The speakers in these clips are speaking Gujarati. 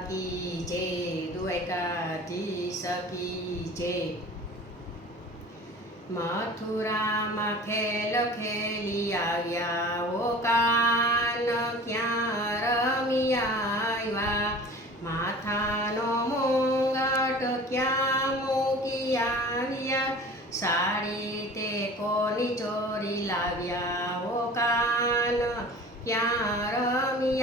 કી જય દ્વારકાધીશ, સખી જય મથુરામાં ખેલ ખેલી આવ્યા ઓ કાન ક્યાં રમી આવ્યા? માથાનો મુંગટ ક્યાં મૂકી આવ્યા? સાડી તે કોની ચોરી લાવ્યા? ઓ કાન ક્યાં રમી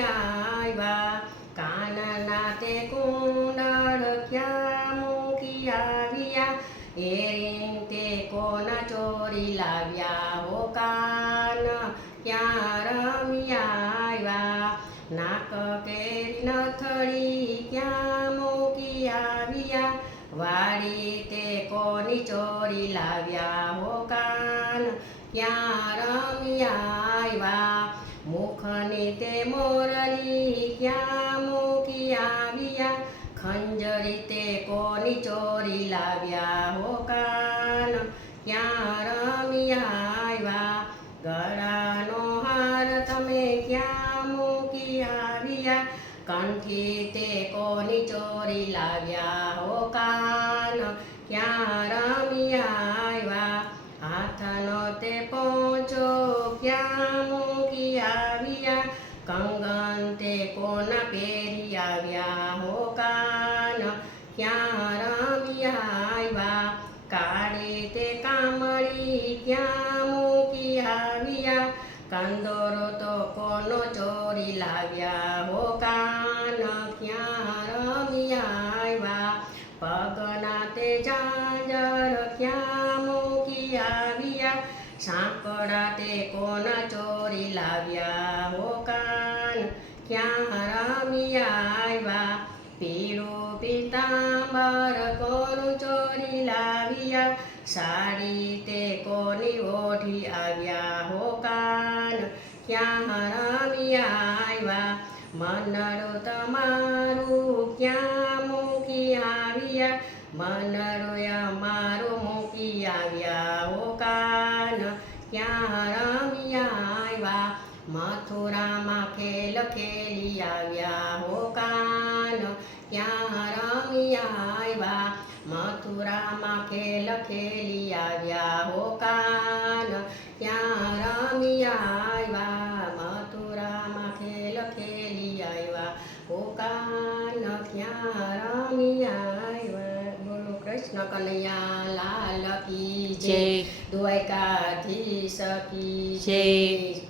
મૂકી આવ્યા એરિંગ તે કોના ચોરી લાવ્યા હો કાન ક્યાં રમ્યા નાક કેરી નથળી ક્યાં મૂકી આવ્યા? વાડી તે કોની ચોરી લાવ્યા? હો કાન ક્યાં રમ્યા મુખની તે મોરલી ખંજરી તે કોની ચોરી લાવ્યા હો કાન? ક્યાં રમી આવ્યા? ગળાનો હાર તમે ક્યાં મૂકી આવ્યા? કંઠી તે કોની ચોરી લાવ્યા હો કાન? ક્યાં રમી આવ્યા? હાથનો તે પહોંચો ક્યાં મૂકી આવ્યા? કંગન તે કોના પહેરી આવ્યા હો કાન? ક્યાં રમી આવ્યા કાળે તે કામળી ક્યાં મૂકી આવ્યા કંદોરો તો કોનો ચોરી લાવ્યા હો કાન ક્યાં રમી આવ્યા પગના તે જાજર ક્યાં મૂકી આવ્યા સાંકડા તે કોના ચોરી લાવ્યા પીતાંબર કોનું ચોરી લાવ્યા. સાડી તે કોની ઓઢી આવ્યા હો કાન? ક્યાં રમી આવ્યા? મનડું તમારું ક્યાં મૂકી આવ્યા? મનડું અમારું મૂકી આવ્યા હો કાન? ક્યાં રમી આવ્યા મથુરામાં ખેલ ખેલી આવ્યા હો કાન. ક્યાં રમી આવ્યા. મથુરામાં ખેલ ખેલી આવ્યા હો કાન. ક્યાં રમી આવ્યા. મથુરામાં ખેલ ખેલી આવ્યા હો કાન. ત્યાં રમી આવ્યા. બોલો કૃષ્ણ કનૈયા લાલ કી જય. દ્વારકાધીશ કી જય.